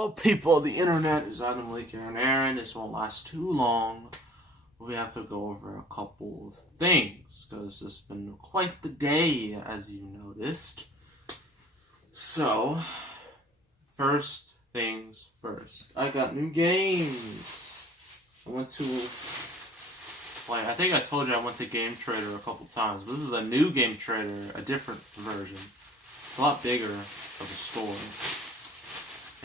Well, people, the internet is Adam Lake and Aaron. This won't last too long. We have to go over a couple of things because it's been quite the day, as you noticed. So, first things first. I got new games. I went to, I think I told you I went to Game Trader a couple times, but this is a new Game Trader, a different version. It's a lot bigger of a store.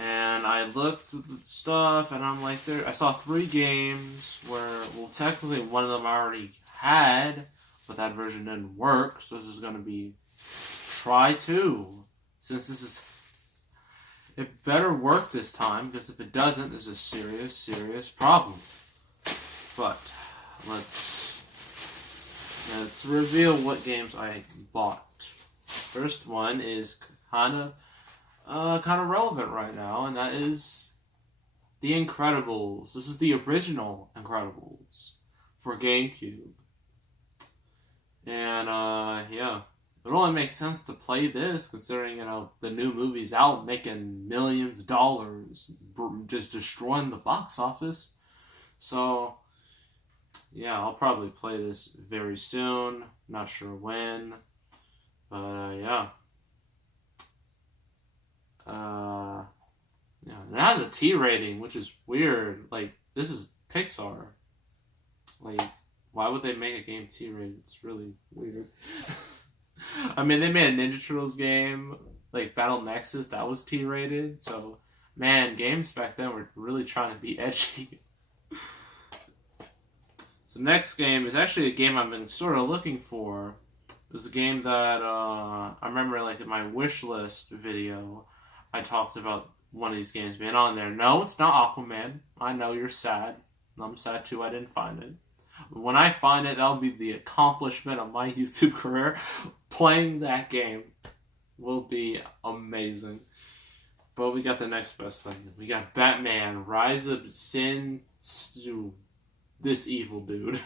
And I looked at the stuff, and I'm like, I saw 3 games where, well, technically one of them I already had, but that version didn't work, so this is going to be try 2. Since this is, it better work this time, because if it doesn't, there's a serious, serious problem. But, let's reveal what games I bought. First one is kind of relevant right now, and that is The Incredibles. This is the original Incredibles for GameCube. And, yeah. It only makes sense to play this, considering, the new movie's out, making millions of dollars, just destroying the box office. So, yeah, I'll probably play this very soon. Not sure when. But, yeah. Yeah, it has a T rating, which is weird. Like, this is Pixar. Like, why would they make a game T rated? It's really weird. I mean, they made a Ninja Turtles game, like Battle Nexus, that was T rated. So, man, games back then were really trying to be edgy. So, next game is actually a game I've been sort of looking for. It was a game that I remember, like, in my wish list video, I talked about one of these games being on there. No, it's not Aquaman. I know you're sad. I'm sad too I didn't find it. When I find it, that'll be the accomplishment of my YouTube career. Playing that game will be amazing. But we got the next best thing. We got Batman, Rise of Sin to this evil dude.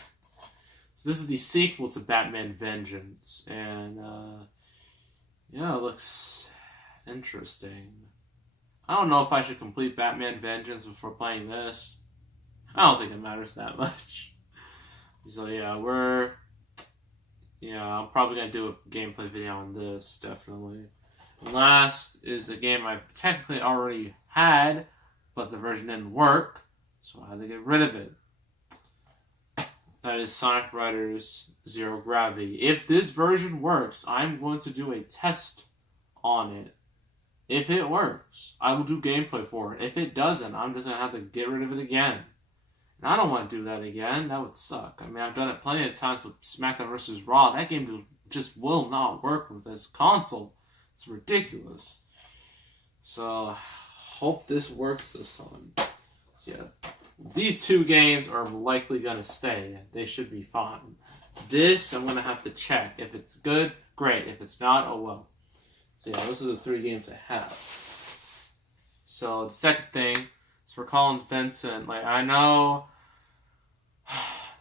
So this is the sequel to Batman Vengeance. And, yeah, it looks interesting. I don't know if I should complete Batman Vengeance before playing this. I don't think it matters that much. So yeah, I'm probably going to do a gameplay video on this, definitely. And last is the game I've technically already had, but the version didn't work, so I had to get rid of it. That is Sonic Riders Zero Gravity. If this version works, I'm going to do a test on it. If it works, I will do gameplay for it. If it doesn't, I'm just going to have to get rid of it again. And I don't want to do that again. That would suck. I mean, I've done it plenty of times with SmackDown vs. Raw. That game just will not work with this console. It's ridiculous. So, hope this works this time. Yeah. These 2 games are likely going to stay. They should be fine. This, I'm going to have to check. If it's good, great. If it's not, oh well. So yeah, those are the 3 games I have. So the second thing is for Collins Vincent. Like, I know,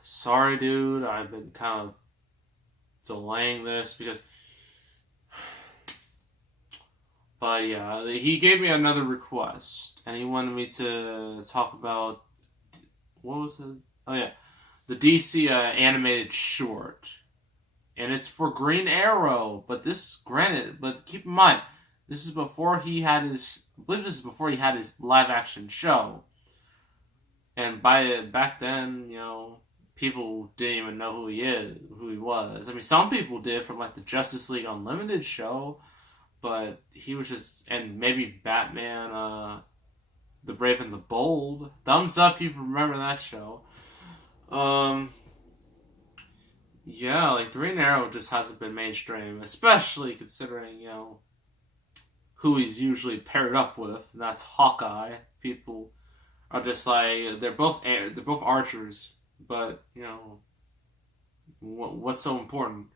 sorry dude, I've been kind of delaying this because, but yeah, he gave me another request and he wanted me to talk about, what was it? Oh yeah, the DC animated short. And it's for Green Arrow, but keep in mind, this is before he had his live action show. And back then, people didn't even know who he was. I mean, some people did from like the Justice League Unlimited show, but he was just, and maybe Batman, the Brave and the Bold. Thumbs up if you remember that show. Yeah, like Green Arrow just hasn't been mainstream, especially considering, who he's usually paired up with, and that's Hawkeye. People are just like, they're both archers, but, what's so important?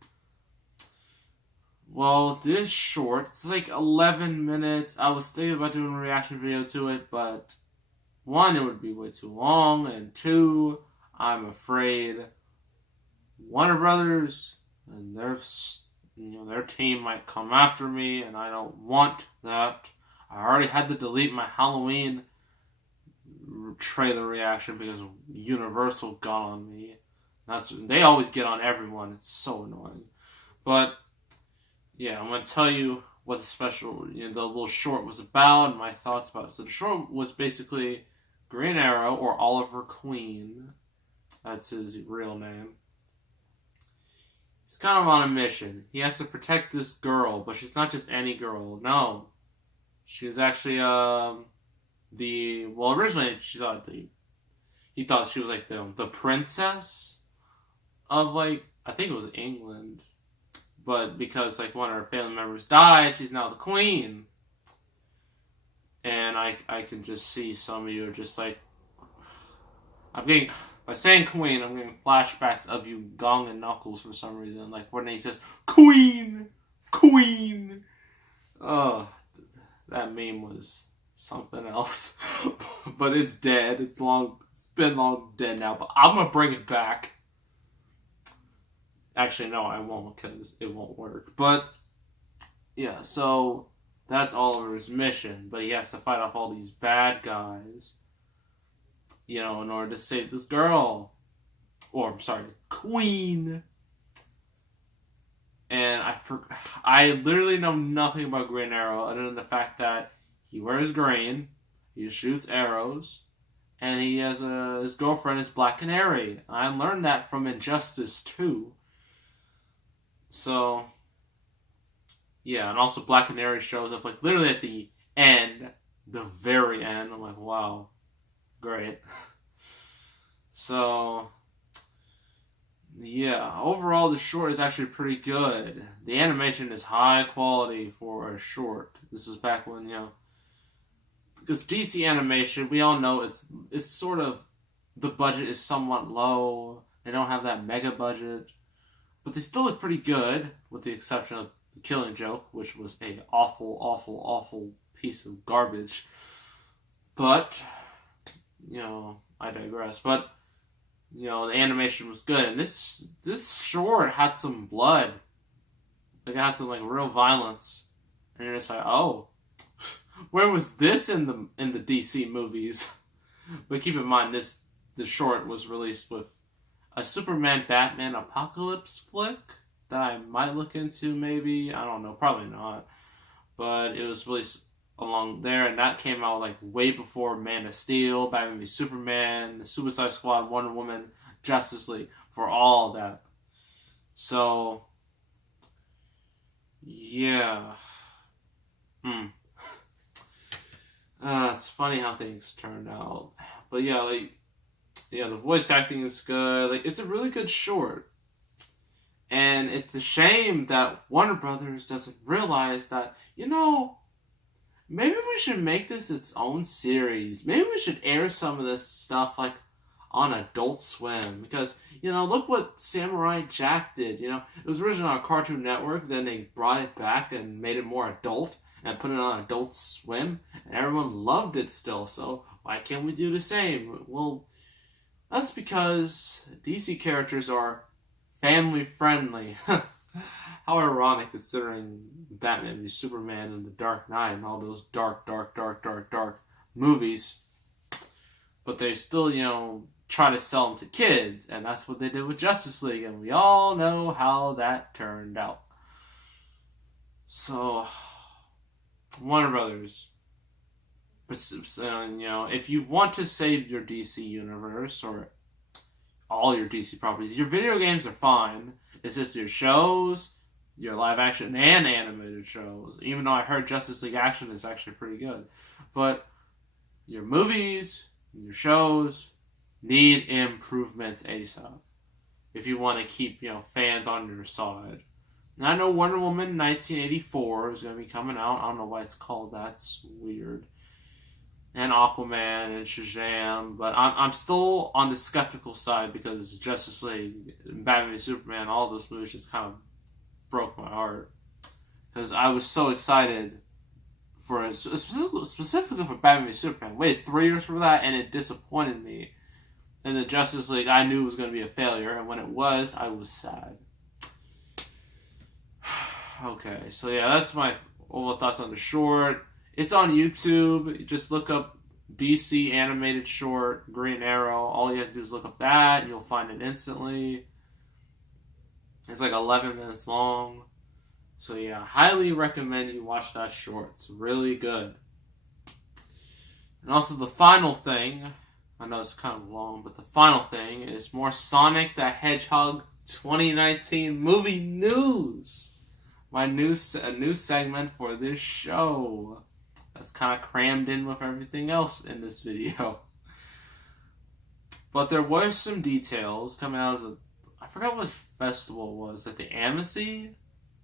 Well, this short, it's like 11 minutes. I was thinking about doing a reaction video to it, but 1, it would be way too long, and 2, I'm afraid Warner Brothers and their team might come after me, and I don't want that. I already had to delete my Halloween trailer reaction because Universal got on me. They always get on everyone. It's so annoying. But yeah, I'm gonna tell you what the special, the little short was about and my thoughts about it. So the short was basically Green Arrow, or Oliver Queen. That's his real name. He's kind of on a mission. He has to protect this girl, but she's not just any girl. No, she was actually originally he thought she was like the princess of, like, I think it was England, but because like one of her family members died, she's now the queen. And I can just see some of you are just like, by saying queen, I'm getting flashbacks of you Gong and Knuckles for some reason, like when he says queen, queen. Oh, that meme was something else. But it's dead. It's been long dead now, but I'm gonna bring it back. Actually, no, I won't, because it won't work. But yeah, so that's Oliver's mission, but he has to fight off all these bad guys, in order to save this girl. Or, I'm sorry, queen. And I literally know nothing about Green Arrow other than the fact that he wears green, he shoots arrows, and he has his girlfriend is Black Canary. I learned that from Injustice 2. So, yeah, and also Black Canary shows up like literally at the end, the very end. I'm like, wow, great. So, yeah, overall the short is actually pretty good. The animation is high quality for a short. This is back when, because DC animation, we all know it's sort of, the budget is somewhat low. They don't have that mega budget, but they still look pretty good, with the exception of The Killing Joke, which was a awful, awful, awful piece of garbage. But, I digress. But, the animation was good, and this short had some blood. Like, it had some, like, real violence. And you're just like, oh, where was this in the DC movies? But keep in mind, the short was released with a Superman Batman Apocalypse flick that I might look into, maybe. I don't know, probably not. But it was released along there, and that came out like way before Man of Steel, Batman v Superman, the Suicide Squad, Wonder Woman, Justice League, for all that. So, yeah. It's funny how things turned out. But yeah, the voice acting is good. Like, it's a really good short. And it's a shame that Warner Brothers doesn't realize that, maybe we should make this its own series. Maybe we should air some of this stuff, like, on Adult Swim. Because, look what Samurai Jack did. It was originally on Cartoon Network, then they brought it back and made it more adult and put it on Adult Swim, and everyone loved it still. So why can't we do the same? Well, that's because DC characters are family friendly. How ironic, considering Batman v Superman and The Dark Knight and all those dark movies. But they still, try to sell them to kids, and that's what they did with Justice League, and we all know how that turned out. So, Warner Brothers, if you want to save your DC universe, or all your DC properties, your video games are fine. It's just your shows, your live action and animated shows, even though I heard Justice League Action is actually pretty good. But your movies, your shows need improvements ASAP if you want to keep, fans on your side. And I know Wonder Woman 1984 is going to be coming out. I don't know why it's called that. It's weird. And Aquaman and Shazam. But I'm still on the skeptical side because Justice League, Batman v Superman, all those movies just kind of broke my heart. Because I was so excited for specifically for Batman v Superman. Waited 3 years for that, and it disappointed me. And the Justice League, I knew was going to be a failure, and when it was, I was sad. Okay, so yeah, that's my overall thoughts on the short. It's on YouTube. You just look up DC animated short Green Arrow. All you have to do is look up that, and you'll find it instantly. It's like 11 minutes long. So yeah, highly recommend you watch that short. It's really good. And also the final thing, I know it's kind of long, but the final thing is more Sonic the Hedgehog 2019 movie news. A new segment for this show. That's kind of crammed in with everything else in this video. But there were some details coming out of the, I forgot what festival it was, like the Amnesty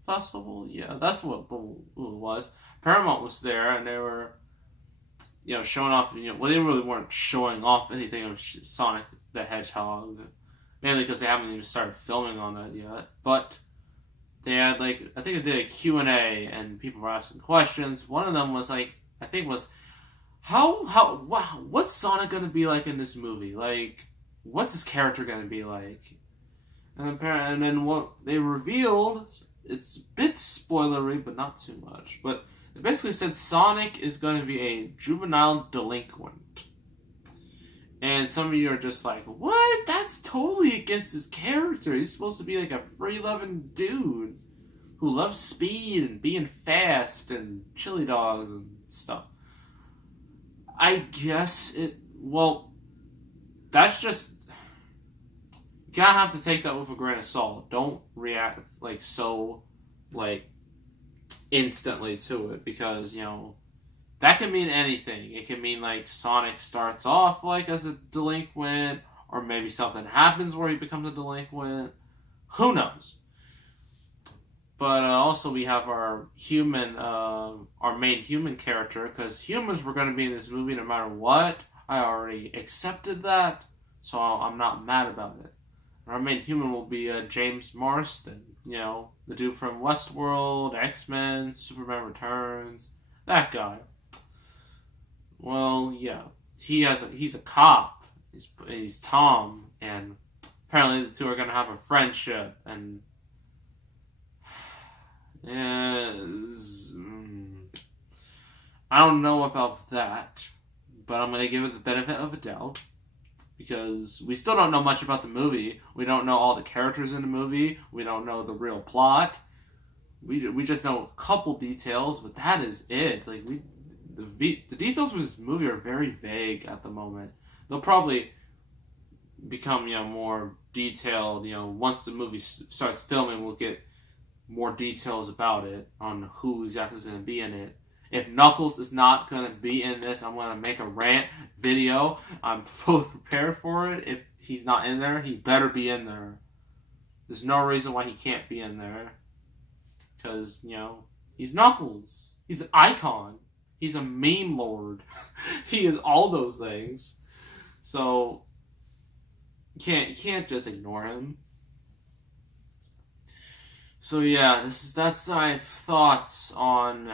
Festival? Yeah, that's what it was. Paramount was there, and they were, showing off, well, they really weren't showing off anything of Sonic the Hedgehog, mainly because they haven't even started filming on that yet, but they had, I think they did a Q&A, and people were asking questions. One of them was, what's Sonic gonna be like in this movie? What's his character gonna be like? And then what they revealed, it's a bit spoilery, but not too much. But it basically said Sonic is going to be a juvenile delinquent. And some of you are just like, what? That's totally against his character. He's supposed to be like a free-loving dude who loves speed and being fast and chili dogs and stuff. I guess that's just... You gotta have to take that with a grain of salt. Don't react instantly to it, because that can mean anything. It can mean Sonic starts off as a delinquent, or maybe something happens where he becomes a delinquent. Who knows? But also we have our main human character, because humans were going to be in this movie no matter what. I already accepted that, so I'm not mad about it. Our main human will be James Marsden, the dude from Westworld, X-Men, Superman Returns, that guy. Well, yeah, he's a cop. He's Tom, and apparently the two are gonna have a friendship, and I don't know about that, but I'm gonna give it the benefit of a doubt, because we still don't know much about the movie. We don't know all the characters in the movie. We don't know the real plot. We just know a couple details, but that is it. The details of this movie are very vague at the moment. They'll probably become more detailed. Once the movie starts filming, we'll get more details about it, on who exactly is going to be in it. If Knuckles is not going to be in this, I'm going to make a rant video. I'm fully prepared for it. If he's not in there, he better be in there. There's no reason why he can't be in there. Because, he's Knuckles. He's an icon. He's a meme lord. He is all those things. So, you can't just ignore him. So yeah, that's my thoughts on...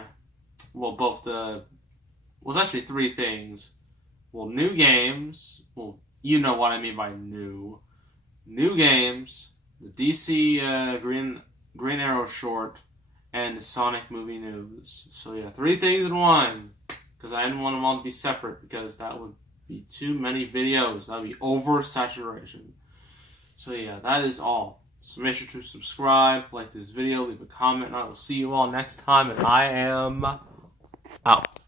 It's actually three things. New games. You know what I mean by new. New games, the DC Green Arrow short, and the Sonic movie news. So yeah, three things in one. Because I didn't want them all to be separate, because that would be too many videos. That would be oversaturation. So yeah, that is all. So make sure to subscribe, like this video, leave a comment, and I will see you all next time, and I am out.